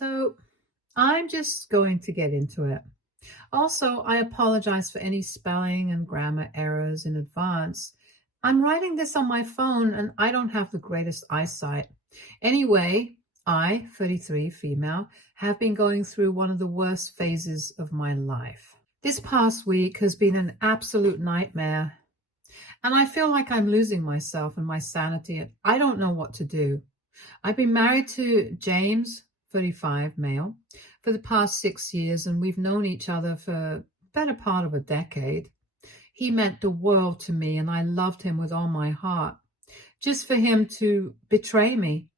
So I'm just going to get into it. Also, I apologize for any spelling and grammar errors in advance. I'm writing this on my phone and I don't have the greatest eyesight. Anyway, I, 33, female, have been going through one of the worst phases of my life. This past week has been an absolute nightmare, and I feel like I'm losing myself and my sanity, and I don't know what to do. I've been married to James, 35, male, for the past 6 years, and we've known each other for the better part of a decade. He meant the world to me, and I loved him with all my heart. Just for him to betray me,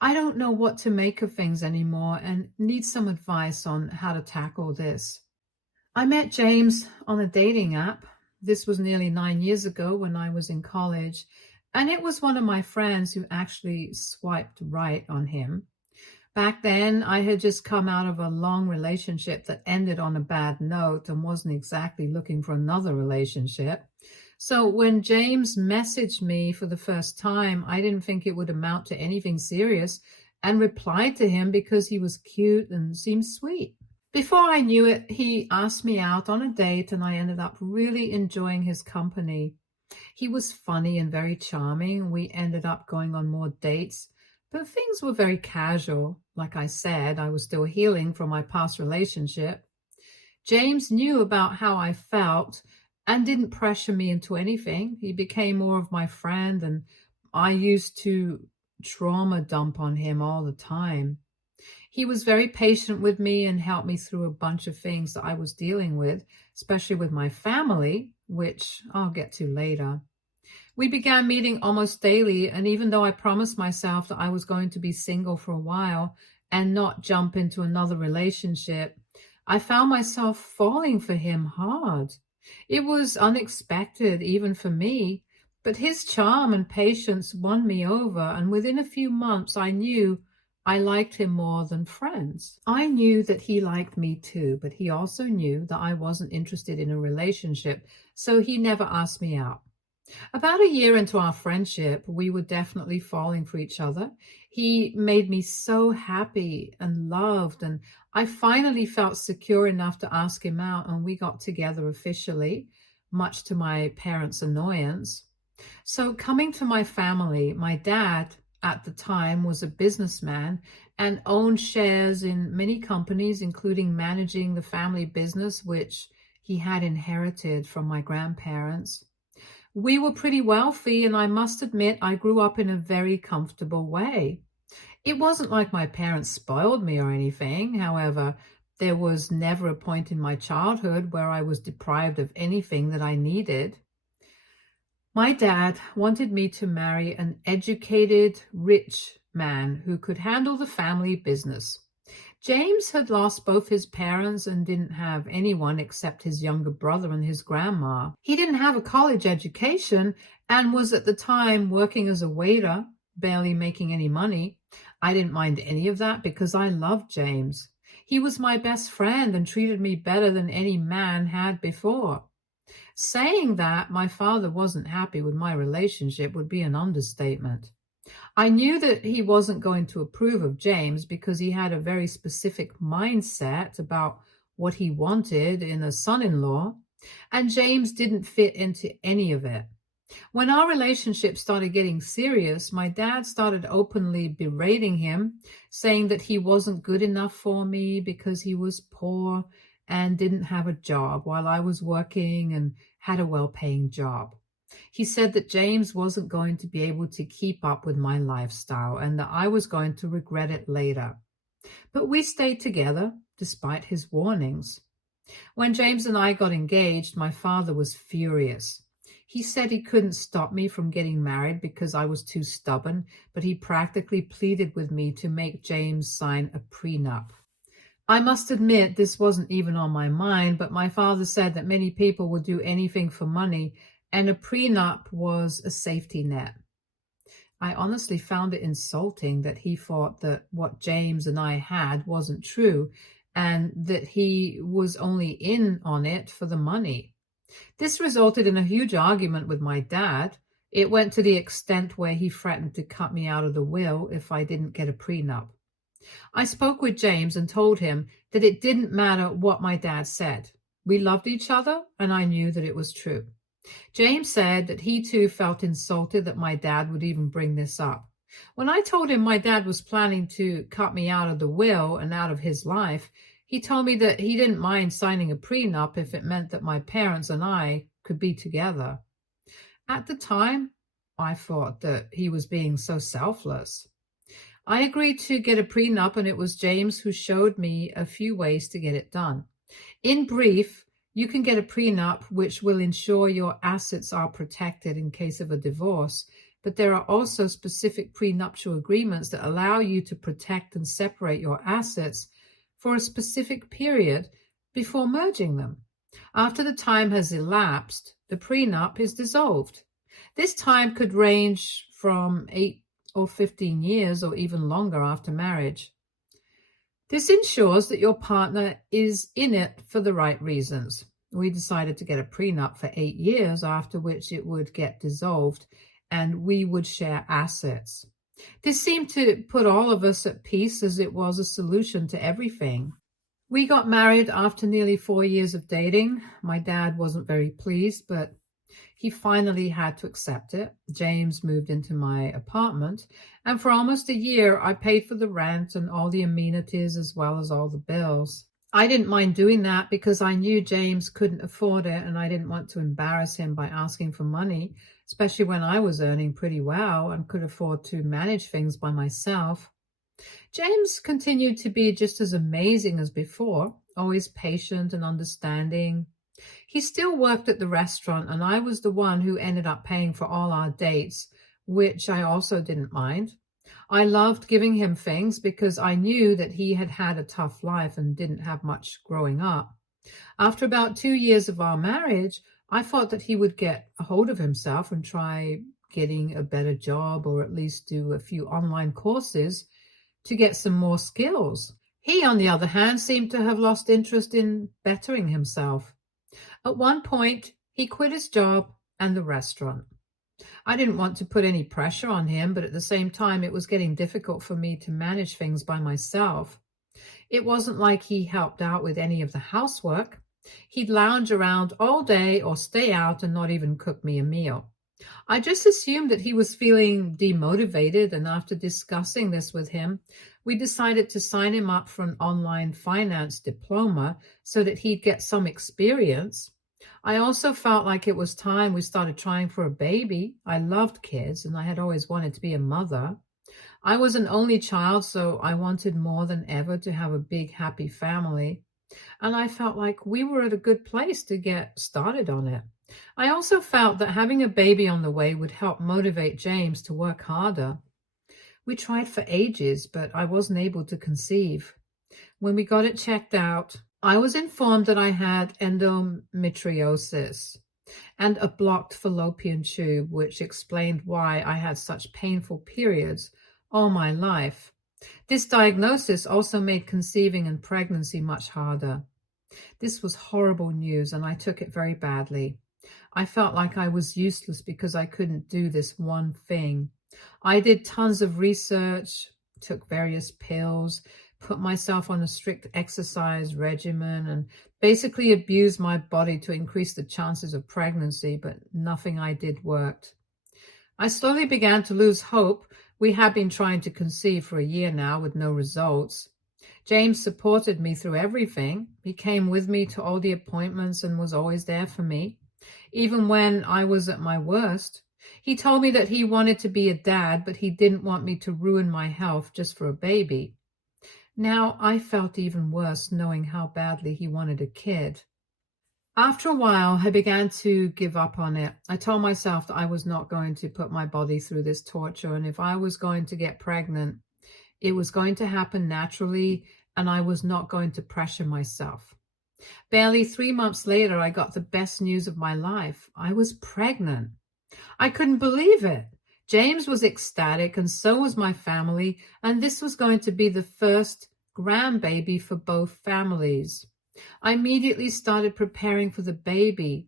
I don't know what to make of things anymore and need some advice on how to tackle this. I met James on a dating app. This was nearly 9 years ago when I was in college, and it was one of my friends who actually swiped right on him. Back then, I had just come out of a long relationship that ended on a bad note and wasn't exactly looking for another relationship. So when James messaged me for the first time, I didn't think it would amount to anything serious and replied to him because he was cute and seemed sweet. Before I knew it, he asked me out on a date, and I ended up really enjoying his company. He was funny and very charming. We ended up going on more dates, but things were very casual. Like I said, I was still healing from my past relationship. James knew about how I felt and didn't pressure me into anything. He became more of my friend, and I used to trauma dump on him all the time. He was very patient with me and helped me through a bunch of things that I was dealing with, especially with my family, which I'll get to later. We began meeting almost daily, and even though I promised myself that I was going to be single for a while and not jump into another relationship, I found myself falling for him hard. It was unexpected, even for me, but his charm and patience won me over, and within a few months I knew I liked him more than friends. I knew that he liked me too, but he also knew that I wasn't interested in a relationship, so he never asked me out. About a year into our friendship, we were definitely falling for each other. He made me so happy and loved, and I finally felt secure enough to ask him out, and we got together officially, much to my parents' annoyance. So, coming to my family, my dad at the time was a businessman and owned shares in many companies, including managing the family business, which he had inherited from my grandparents. We were pretty wealthy, and I must admit I grew up in a very comfortable way. It wasn't like my parents spoiled me or anything. However, there was never a point in my childhood where I was deprived of anything that I needed. My dad wanted me to marry an educated, rich man who could handle the family business. James had lost both his parents and didn't have anyone except his younger brother and his grandma. He didn't have a college education and was at the time working as a waiter, barely making any money. I didn't mind any of that because I loved James. He was my best friend and treated me better than any man had before. Saying that my father wasn't happy with my relationship would be an understatement. I knew that he wasn't going to approve of James because he had a very specific mindset about what he wanted in a son-in-law, and James didn't fit into any of it. When our relationship started getting serious, my dad started openly berating him, saying that he wasn't good enough for me because he was poor and didn't have a job while I was working and had a well-paying job. He said that James wasn't going to be able to keep up with my lifestyle and that I was going to regret it later. But we stayed together despite his warnings. When James and I got engaged, my father was furious. He said he couldn't stop me from getting married because I was too stubborn, but he practically pleaded with me to make James sign a prenup. I must admit this wasn't even on my mind, but my father said that many people would do anything for money, and a prenup was a safety net. I honestly found it insulting that he thought that what James and I had wasn't true and that he was only in on it for the money. This resulted in a huge argument with my dad. It went to the extent where he threatened to cut me out of the will if I didn't get a prenup. I spoke with James and told him that it didn't matter what my dad said. We loved each other, and I knew that it was true. James said that he too felt insulted that my dad would even bring this up. When I told him my dad was planning to cut me out of the will and out of his life, he told me that he didn't mind signing a prenup if it meant that my parents and I could be together. At the time, I thought that he was being so selfless. I agreed to get a prenup, and it was James who showed me a few ways to get it done. In brief, you can get a prenup which will ensure your assets are protected in case of a divorce, but there are also specific prenuptial agreements that allow you to protect and separate your assets for a specific period before merging them. After the time has elapsed, the prenup is dissolved. This time could range from 8 or 15 years or even longer after marriage. This ensures that your partner is in it for the right reasons. We decided to get a prenup for 8 years, after which it would get dissolved and we would share assets. This seemed to put all of us at peace, as it was a solution to everything. We got married after nearly 4 years of dating. My dad wasn't very pleased, but he finally had to accept it. James moved into my apartment, and for almost a year, I paid for the rent and all the amenities as well as all the bills. I didn't mind doing that because I knew James couldn't afford it, and I didn't want to embarrass him by asking for money, especially when I was earning pretty well and could afford to manage things by myself. James continued to be just as amazing as before, always patient and understanding. He still worked at the restaurant, and I was the one who ended up paying for all our dates, which I also didn't mind. I loved giving him things because I knew that he had had a tough life and didn't have much growing up. After about 2 years of our marriage, I thought that he would get a hold of himself and try getting a better job, or at least do a few online courses to get some more skills. He, on the other hand, seemed to have lost interest in bettering himself. At one point, he quit his job and the restaurant. I didn't want to put any pressure on him, but at the same time, it was getting difficult for me to manage things by myself. It wasn't like he helped out with any of the housework. He'd lounge around all day or stay out and not even cook me a meal. I just assumed that he was feeling demotivated, and after discussing this with him, we decided to sign him up for an online finance diploma so that he'd get some experience. I also felt like it was time we started trying for a baby. I loved kids, and I had always wanted to be a mother. I was an only child, so I wanted more than ever to have a big, happy family. And I felt like we were at a good place to get started on it. I also felt that having a baby on the way would help motivate James to work harder. We tried for ages, but I wasn't able to conceive. When we got it checked out, I was informed that I had endometriosis and a blocked fallopian tube, which explained why I had such painful periods all my life. This diagnosis also made conceiving and pregnancy much harder. This was horrible news, and I took it very badly. I felt like I was useless because I couldn't do this one thing. I did tons of research, took various pills, put myself on a strict exercise regimen, and basically abused my body to increase the chances of pregnancy, but nothing I did worked. I slowly began to lose hope. We had been trying to conceive for a year now with no results. James supported me through everything. He came with me to all the appointments and was always there for me, even when I was at my worst. He told me that he wanted to be a dad, but he didn't want me to ruin my health just for a baby. Now I felt even worse knowing how badly he wanted a kid. After a while, I began to give up on it. I told myself that I was not going to put my body through this torture, and if I was going to get pregnant, it was going to happen naturally, and I was not going to pressure myself. Barely 3 months later, I got the best news of my life. I was pregnant. I couldn't believe it. James was ecstatic, and so was my family, and this was going to be the first grandbaby for both families. I immediately started preparing for the baby.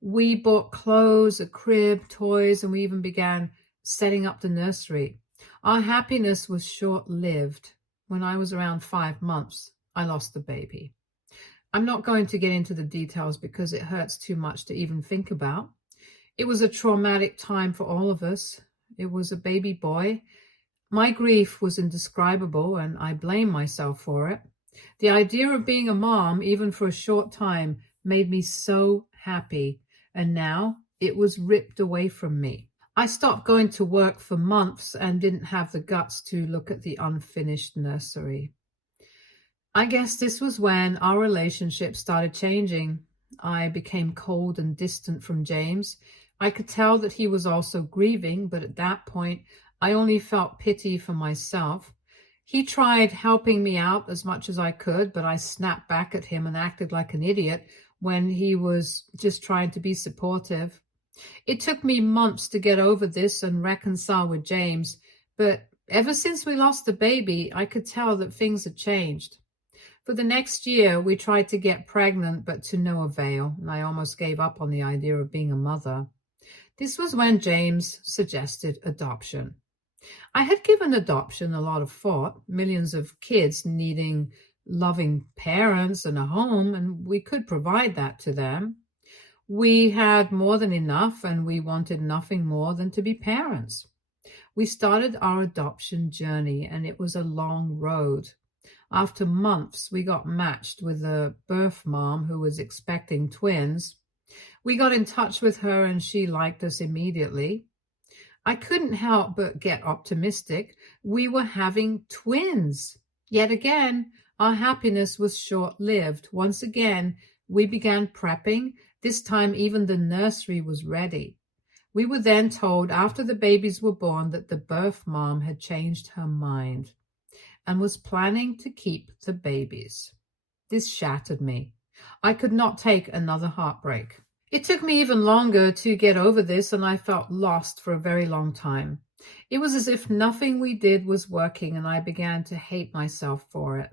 We bought clothes, a crib, toys, and we even began setting up the nursery. Our happiness was short-lived. when I was around 5 months, I lost the baby. I'm not going to get into the details because it hurts too much to even think about. It was a traumatic time for all of us. It was a baby boy. My grief was indescribable, and I blame myself for it. The idea of being a mom, even for a short time, made me so happy, and now it was ripped away from me. I stopped going to work for months and didn't have the guts to look at the unfinished nursery. I guess this was when our relationship started changing. I became cold and distant from James. I could tell that he was also grieving, but at that point, I only felt pity for myself. He tried helping me out as much as I could, but I snapped back at him and acted like an idiot when he was just trying to be supportive. It took me months to get over this and reconcile with James, but ever since we lost the baby, I could tell that things had changed. For the next year, we tried to get pregnant, but to no avail, and I almost gave up on the idea of being a mother. This was when James suggested adoption. I had given adoption a lot of thought, millions of kids needing loving parents and a home, and we could provide that to them. We had more than enough, and we wanted nothing more than to be parents. We started our adoption journey, and it was a long road. After months, we got matched with a birth mom who was expecting twins. We got in touch with her and she liked us immediately. I couldn't help but get optimistic. We were having twins. Yet again, our happiness was short-lived. Once again, we began prepping. This time, even the nursery was ready. We were then told after the babies were born that the birth mom had changed her mind and was planning to keep the babies. This shattered me. I could not take another heartbreak. It took me even longer to get over this, and I felt lost for a very long time. It was as if nothing we did was working, and I began to hate myself for it.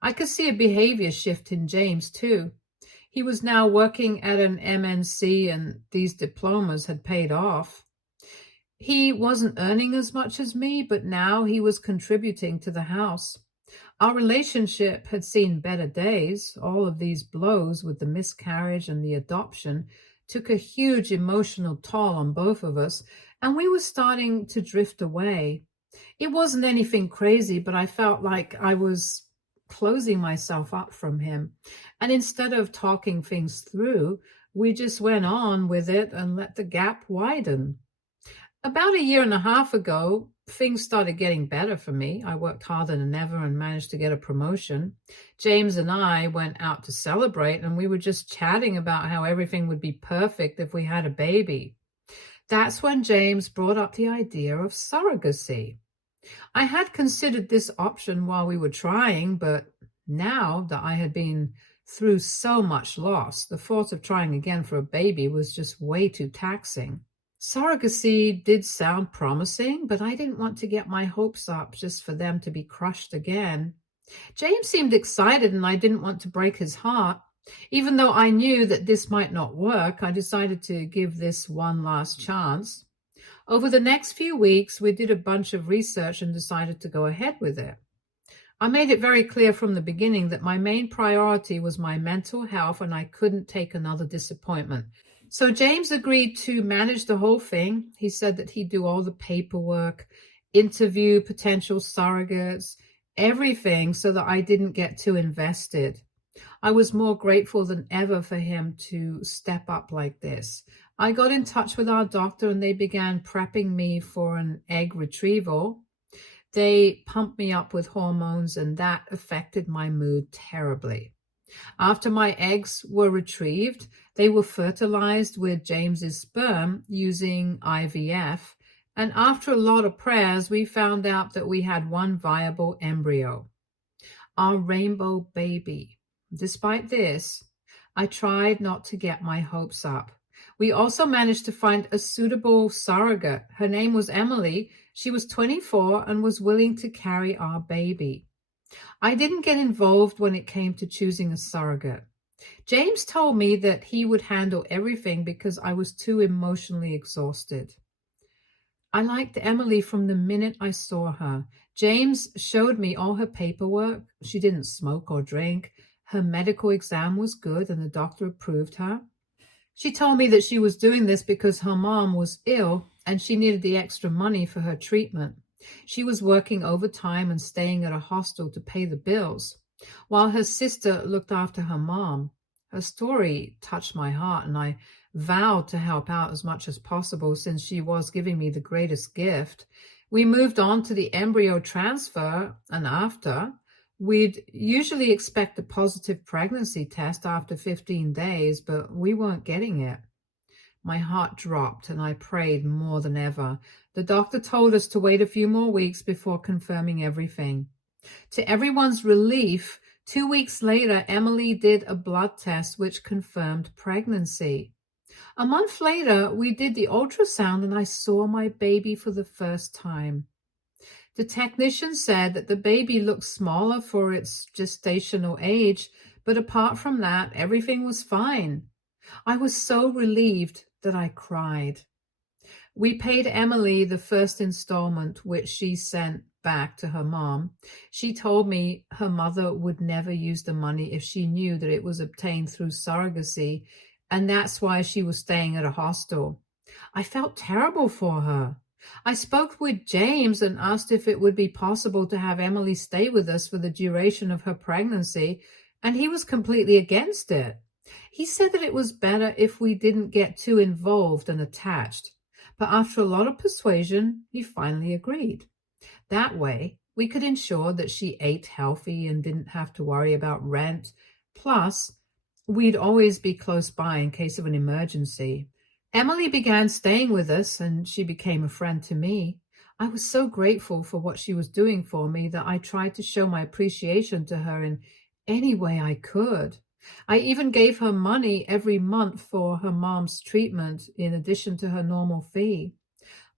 I could see a behavior shift in James, too. He was now working at an MNC, and these diplomas had paid off. He wasn't earning as much as me, but now he was contributing to the house. Our relationship had seen better days. All of these blows with the miscarriage and the adoption took a huge emotional toll on both of us, and we were starting to drift away. It wasn't anything crazy, but I felt like I was closing myself up from him. And instead of talking things through, we just went on with it and let the gap widen. About a year and a half ago, things started getting better for me. I worked harder than ever and managed to get a promotion. James and I went out to celebrate, and we were just chatting about how everything would be perfect if we had a baby. That's when James brought up the idea of surrogacy. I had considered this option while we were trying, but now that I had been through so much loss, the thought of trying again for a baby was just way too taxing. Surrogacy did sound promising, but I didn't want to get my hopes up just for them to be crushed again. James seemed excited, and I didn't want to break his heart. Even though I knew that this might not work, I decided to give this one last chance. Over the next few weeks, we did a bunch of research and decided to go ahead with it. I made it very clear from the beginning that my main priority was my mental health, and I couldn't take another disappointment. So James agreed to manage the whole thing. He said that he'd do all the paperwork, interview potential surrogates, everything, so that I didn't get too invested. I was more grateful than ever for him to step up like this. I got in touch with our doctor, and they began prepping me for an egg retrieval. They pumped me up with hormones, and that affected my mood terribly. After my eggs were retrieved, they were fertilized with James's sperm using IVF, and after a lot of prayers, we found out that we had one viable embryo, our rainbow baby. Despite this, I tried not to get my hopes up. We also managed to find a suitable surrogate. Her name was Emily. She was 24 and was willing to carry our baby. I didn't get involved when it came to choosing a surrogate. James told me that he would handle everything because I was too emotionally exhausted. I liked Emily from the minute I saw her. James showed me all her paperwork. She didn't smoke or drink. Her medical exam was good and the doctor approved her. She told me that she was doing this because her mom was ill and she needed the extra money for her treatment. She was working overtime and staying at a hostel to pay the bills, while her sister looked after her mom. Her story touched my heart, and I vowed to help out as much as possible since she was giving me the greatest gift. We moved on to the embryo transfer, and after, we'd usually expect a positive pregnancy test after 15 days, but we weren't getting it. My heart dropped and I prayed more than ever. The doctor told us to wait a few more weeks before confirming everything. To everyone's relief, 2 weeks later, Emily did a blood test which confirmed pregnancy. A month later, we did the ultrasound and I saw my baby for the first time. The technician said that the baby looked smaller for its gestational age, but apart from that, everything was fine. I was so relieved that I cried. We paid Emily the first installment, which she sent back to her mom. She told me her mother would never use the money if she knew that it was obtained through surrogacy, and that's why she was staying at a hostel. I felt terrible for her. I spoke with James and asked if it would be possible to have Emily stay with us for the duration of her pregnancy, and he was completely against it. He said that it was better if we didn't get too involved and attached, but after a lot of persuasion, he finally agreed. That way, we could ensure that she ate healthy and didn't have to worry about rent. Plus, we'd always be close by in case of an emergency. Emily began staying with us and she became a friend to me. I was so grateful for what she was doing for me that I tried to show my appreciation to her in any way I could. I even gave her money every month for her mom's treatment in addition to her normal fee.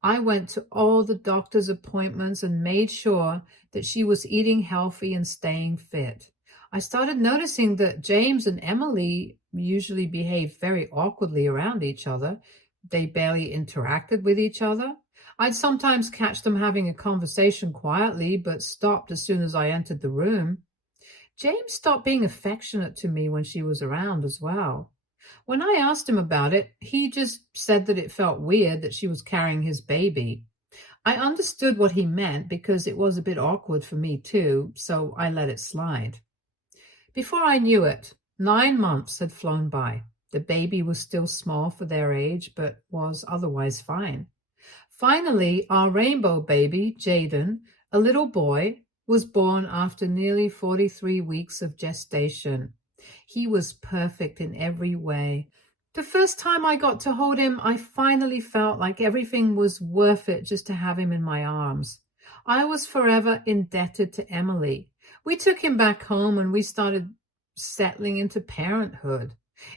I went to all the doctor's appointments and made sure that she was eating healthy and staying fit. I started noticing that James and Emily usually behaved very awkwardly around each other. They barely interacted with each other. I'd sometimes catch them having a conversation quietly, but stopped as soon as I entered the room. James stopped being affectionate to me when she was around as well. When I asked him about it, he just said that it felt weird that she was carrying his baby. I understood what he meant because it was a bit awkward for me too, so I let it slide. Before I knew it, 9 months had flown by. The baby was still small for their age, but was otherwise fine. Finally, our rainbow baby, Jaden, a little boy, was born after nearly 43 weeks of gestation. He was perfect in every way. The first time I got to hold him, I finally felt like everything was worth it just to have him in my arms. I was forever indebted to Emily. We took him back home and we started settling into parenthood.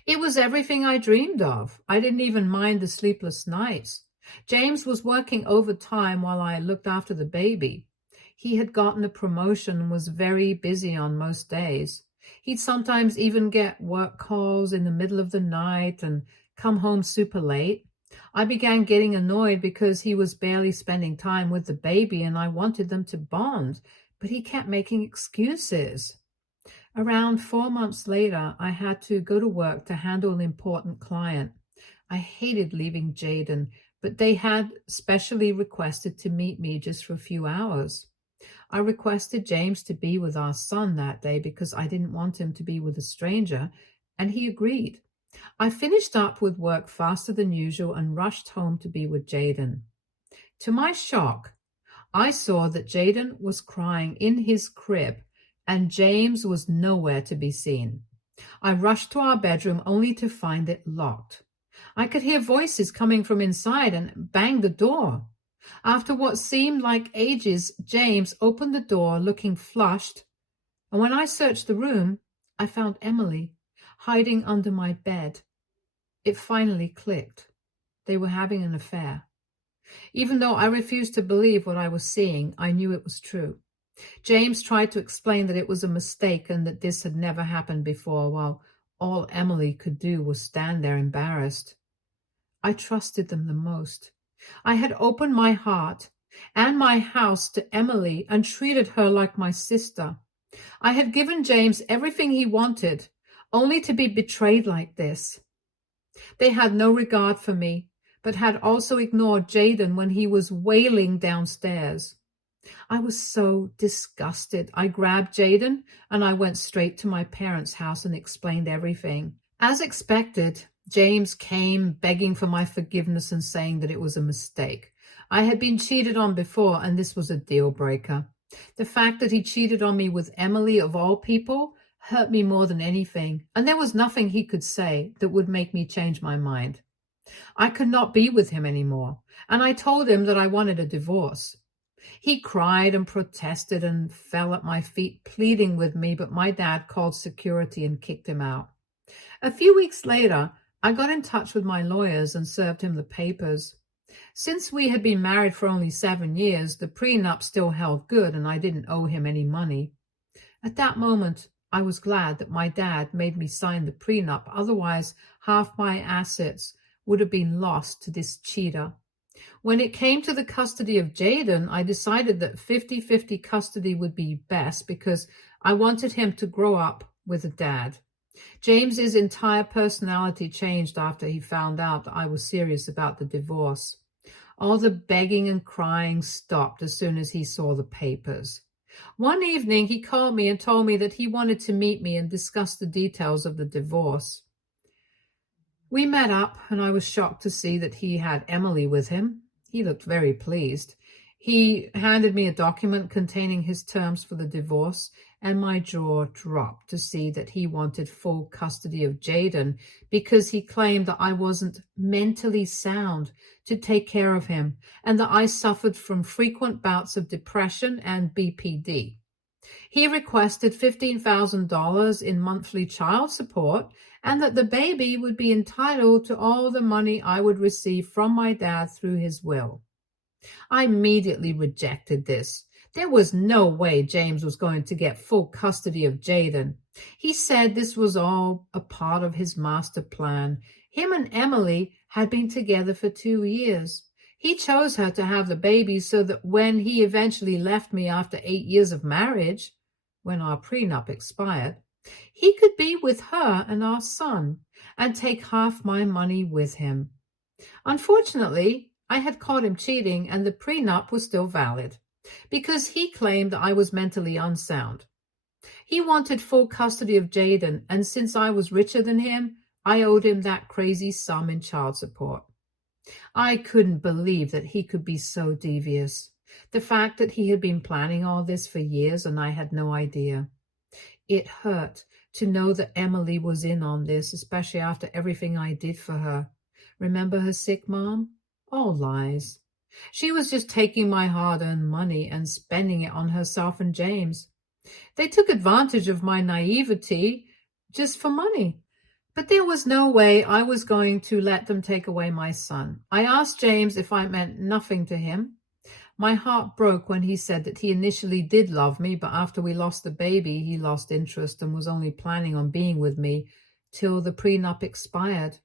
It was everything I dreamed of. I didn't even mind the sleepless nights. James was working overtime while I looked after the baby. He had gotten a promotion and was very busy on most days. He'd sometimes even get work calls in the middle of the night and come home super late. I began getting annoyed because he was barely spending time with the baby and I wanted them to bond, but he kept making excuses. Around 4 months later, I had to go to work to handle an important client. I hated leaving Jaden, but they had specially requested to meet me just for a few hours. I requested James to be with our son that day because I didn't want him to be with a stranger, and he agreed. I finished up with work faster than usual and rushed home to be with Jaden. To my shock, I saw that Jaden was crying in his crib and James was nowhere to be seen. I rushed to our bedroom only to find it locked. I could hear voices coming from inside and banged the door. After what seemed like ages, James opened the door looking flushed, and when I searched the room, I found Emily hiding under my bed. It finally clicked. They were having an affair. Even though I refused to believe what I was seeing, I knew it was true. James tried to explain that it was a mistake and that this had never happened before, while all Emily could do was stand there embarrassed. I trusted them the most. I had opened my heart and my house to Emily and treated her like my sister. I had given James everything he wanted, only to be betrayed like this. They had no regard for me, but had also ignored Jaden when he was wailing downstairs. I was so disgusted. I grabbed Jaden and I went straight to my parents' house and explained everything. As expected, James came begging for my forgiveness and saying that it was a mistake. I had been cheated on before, and this was a deal breaker. The fact that he cheated on me with Emily, of all people, hurt me more than anything, and there was nothing he could say that would make me change my mind. I could not be with him anymore, and I told him that I wanted a divorce. He cried and protested and fell at my feet, pleading with me, but my dad called security and kicked him out. A few weeks later, I got in touch with my lawyers and served him the papers. Since we had been married for only 7 years, the prenup still held good and I didn't owe him any money. At that moment, I was glad that my dad made me sign the prenup, otherwise half my assets would have been lost to this cheater. When it came to the custody of Jaden, I decided that 50-50 custody would be best because I wanted him to grow up with a dad. James's entire personality changed after he found out that I was serious about the divorce. All the begging and crying stopped as soon as he saw the papers. One evening, he called me and told me that he wanted to meet me and discuss the details of the divorce. We met up, and I was shocked to see that he had Emily with him. He looked very pleased. He handed me a document containing his terms for the divorce, and my jaw dropped to see that he wanted full custody of Jaden because he claimed that I wasn't mentally sound to take care of him and that I suffered from frequent bouts of depression and BPD. He requested $15,000 in monthly child support and that the baby would be entitled to all the money I would receive from my dad through his will. I immediately rejected this. There was no way James was going to get full custody of Jaden. He said this was all a part of his master plan. Him and Emily had been together for 2 years. He chose her to have the baby so that when he eventually left me after 8 years of marriage, when our prenup expired, he could be with her and our son and take half my money with him. Unfortunately, I had caught him cheating and the prenup was still valid because he claimed that I was mentally unsound. He wanted full custody of Jaden, and since I was richer than him, I owed him that crazy sum in child support. I couldn't believe that he could be so devious. The fact that he had been planning all this for years and I had no idea. It hurt to know that Emily was in on this, especially after everything I did for her. Remember her sick mom? All lies. She was just taking my hard-earned money and spending it on herself and James. They took advantage of my naivety just for money. But there was no way I was going to let them take away my son. I asked James if I meant nothing to him. My heart broke when he said that he initially did love me, but after we lost the baby, he lost interest and was only planning on being with me till the prenup expired.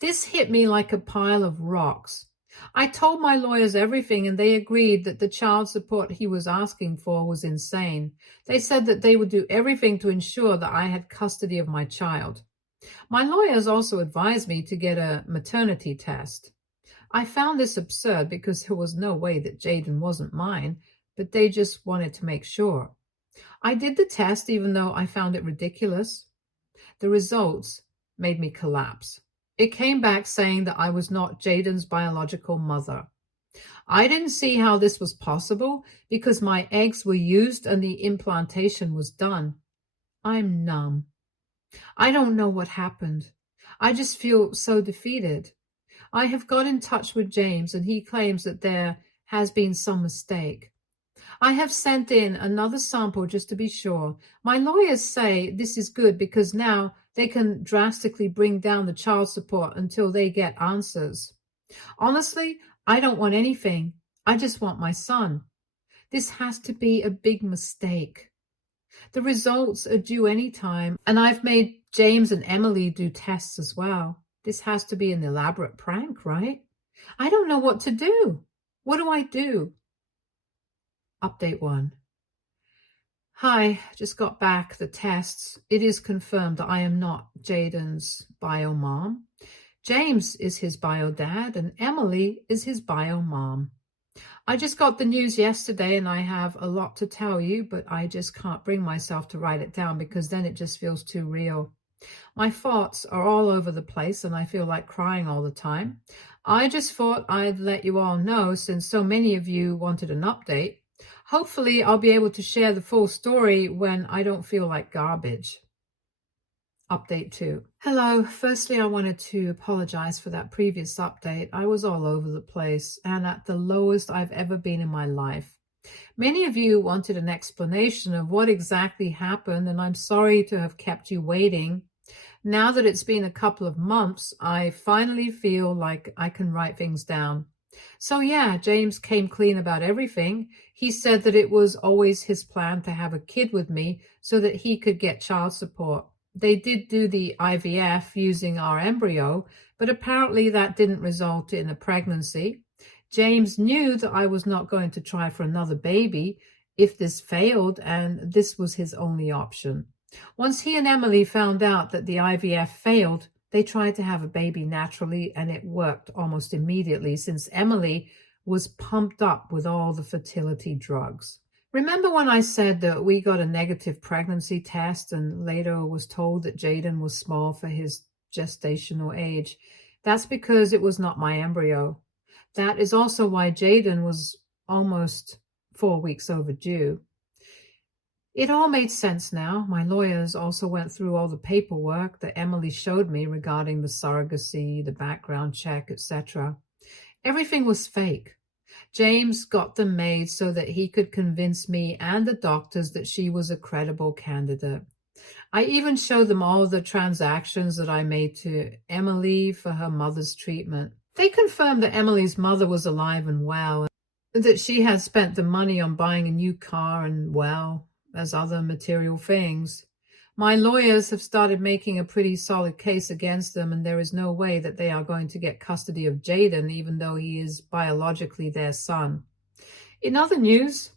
This hit me like a pile of rocks. I told my lawyers everything and they agreed that the child support he was asking for was insane. They said that they would do everything to ensure that I had custody of my child. My lawyers also advised me to get a maternity test. I found this absurd because there was no way that Jaden wasn't mine, but they just wanted to make sure. I did the test even though I found it ridiculous. The results made me collapse. It came back saying that I was not Jaden's biological mother. I didn't see how this was possible because my eggs were used and the implantation was done. I'm numb. I don't know what happened. I just feel so defeated. I have got in touch with James and he claims that there has been some mistake. I have sent in another sample just to be sure. My lawyers say this is good because now they can drastically bring down the child support until they get answers. Honestly, I don't want anything. I just want my son. This has to be a big mistake. The results are due anytime, and I've made James and Emily do tests as well. This has to be an elaborate prank, right? I don't know what to do. What do I do? Update 1. Hi, just got back the tests. It is confirmed that I am not Jaden's bio mom. James is his bio dad and Emily is his bio mom. I just got the news yesterday and I have a lot to tell you, but I just can't bring myself to write it down because then it just feels too real. My thoughts are all over the place and I feel like crying all the time. I just thought I'd let you all know since so many of you wanted an update. Hopefully, I'll be able to share the full story when I don't feel like garbage. Update 2. Hello. Firstly, I wanted to apologize for that previous update. I was all over the place and at the lowest I've ever been in my life. Many of you wanted an explanation of what exactly happened, and I'm sorry to have kept you waiting. Now that it's been a couple of months, I finally feel like I can write things down. So yeah, James came clean about everything. He said that it was always his plan to have a kid with me so that he could get child support. They did do the IVF using our embryo, but apparently that didn't result in a pregnancy. James knew that I was not going to try for another baby if this failed, and this was his only option. Once he and Emily found out that the IVF failed, they tried to have a baby naturally, and it worked almost immediately since Emily was pumped up with all the fertility drugs. Remember when I said that we got a negative pregnancy test and later was told that Jaden was small for his gestational age? That's because it was not my embryo. That is also why Jaden was almost 4 weeks overdue. It all made sense now. My lawyers also went through all the paperwork that Emily showed me regarding the surrogacy, the background check, etc. Everything was fake. James got them made so that he could convince me and the doctors that she was a credible candidate. I even showed them all the transactions that I made to Emily for her mother's treatment. They confirmed that Emily's mother was alive and well, and that she had spent the money on buying a new car and, well, as other material things. My lawyers have started making a pretty solid case against them, and there is no way that they are going to get custody of Jaden, even though he is biologically their son. In other news,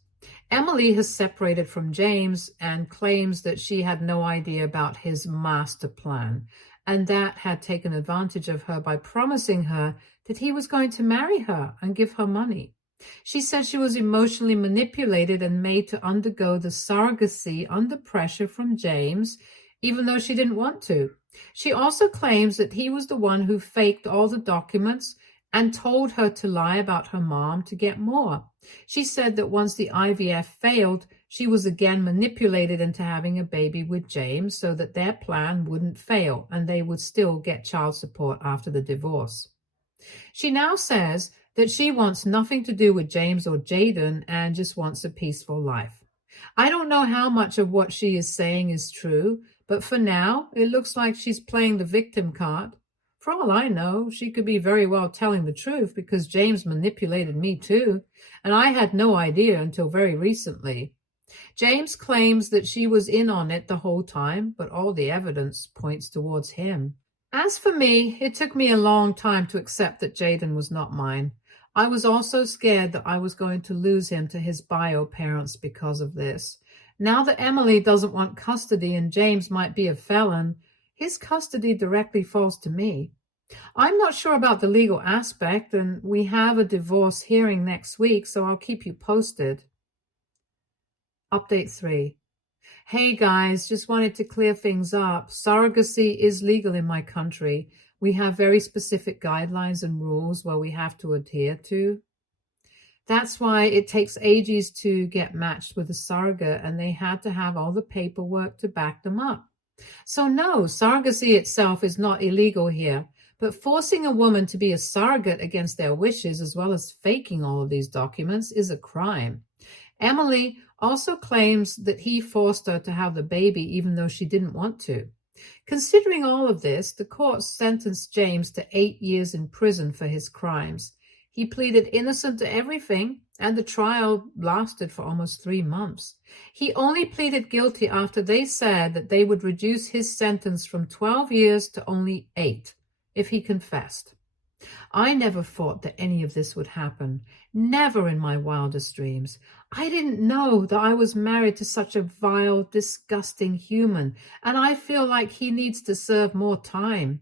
Emily has separated from James and claims that she had no idea about his master plan, and that had taken advantage of her by promising her that he was going to marry her and give her money. She said she was emotionally manipulated and made to undergo the surrogacy under pressure from James, even though she didn't want to. She also claims that he was the one who faked all the documents and told her to lie about her mom to get more. She said that once the IVF failed, she was again manipulated into having a baby with James so that their plan wouldn't fail and they would still get child support after the divorce. She now says that she wants nothing to do with James or Jaden and just wants a peaceful life. I don't know how much of what she is saying is true, but for now, it looks like she's playing the victim card. For all I know, she could be very well telling the truth because James manipulated me too, and I had no idea until very recently. James claims that she was in on it the whole time, but all the evidence points towards him. As for me, it took me a long time to accept that Jaden was not mine. I was also scared that I was going to lose him to his bio parents because of this. Now that Emily doesn't want custody and James might be a felon, his custody directly falls to me. I'm not sure about the legal aspect, and we have a divorce hearing next week, so I'll keep you posted. Update 3. Hey guys, just wanted to clear things up. Surrogacy is legal in my country. We have very specific guidelines and rules where we have to adhere to. That's why it takes ages to get matched with a surrogate, and they had to have all the paperwork to back them up. So no, surrogacy itself is not illegal here, but forcing a woman to be a surrogate against their wishes, as well as faking all of these documents, is a crime. Emily also claims that he forced her to have the baby even though she didn't want to. Considering all of this, the court sentenced James to 8 years in prison for his crimes. He pleaded innocent to everything, and the trial lasted for almost 3 months. He only pleaded guilty after they said that they would reduce his sentence from 12 years to only 8 if he confessed. I never thought that any of this would happen. Never in my wildest dreams. I didn't know that I was married to such a vile, disgusting human, and I feel like he needs to serve more time.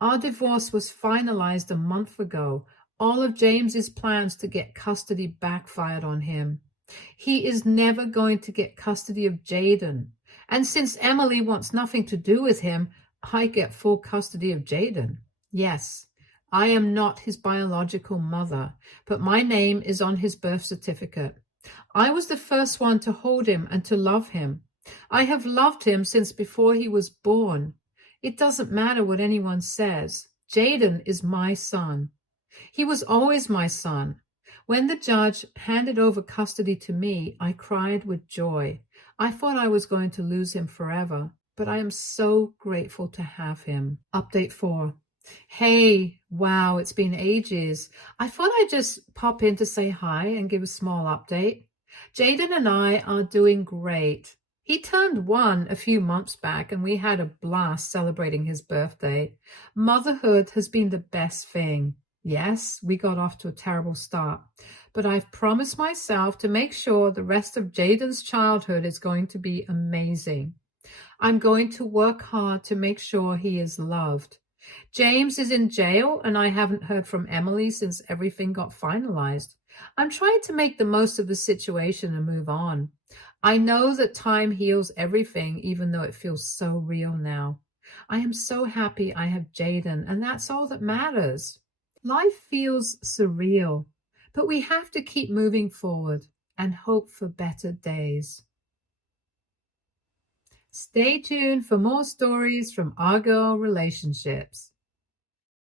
Our divorce was finalized a month ago. All of James's plans to get custody backfired on him. He is never going to get custody of Jaden. And since Emily wants nothing to do with him, I get full custody of Jaden. Yes, I am not his biological mother, but my name is on his birth certificate. I was the first one to hold him and to love him. I have loved him since before he was born. It doesn't matter what anyone says. Jaden is my son. He was always my son. When the judge handed over custody to me, I cried with joy. I thought I was going to lose him forever, but I am so grateful to have him. Update 4. Hey, wow, it's been ages. I thought I'd just pop in to say hi and give a small update. Jaden and I are doing great. He turned 1 a few months back and we had a blast celebrating his birthday. Motherhood has been the best thing. Yes, we got off to a terrible start, but I've promised myself to make sure the rest of Jaden's childhood is going to be amazing. I'm going to work hard to make sure he is loved. James is in jail and I haven't heard from Emily since everything got finalized. I'm trying to make the most of the situation and move on. I know that time heals everything, even though it feels so real now. I am so happy I have Jaden, and that's all that matters. Life feels surreal, but we have to keep moving forward and hope for better days. Stay tuned for more stories from Our Girl Relationships.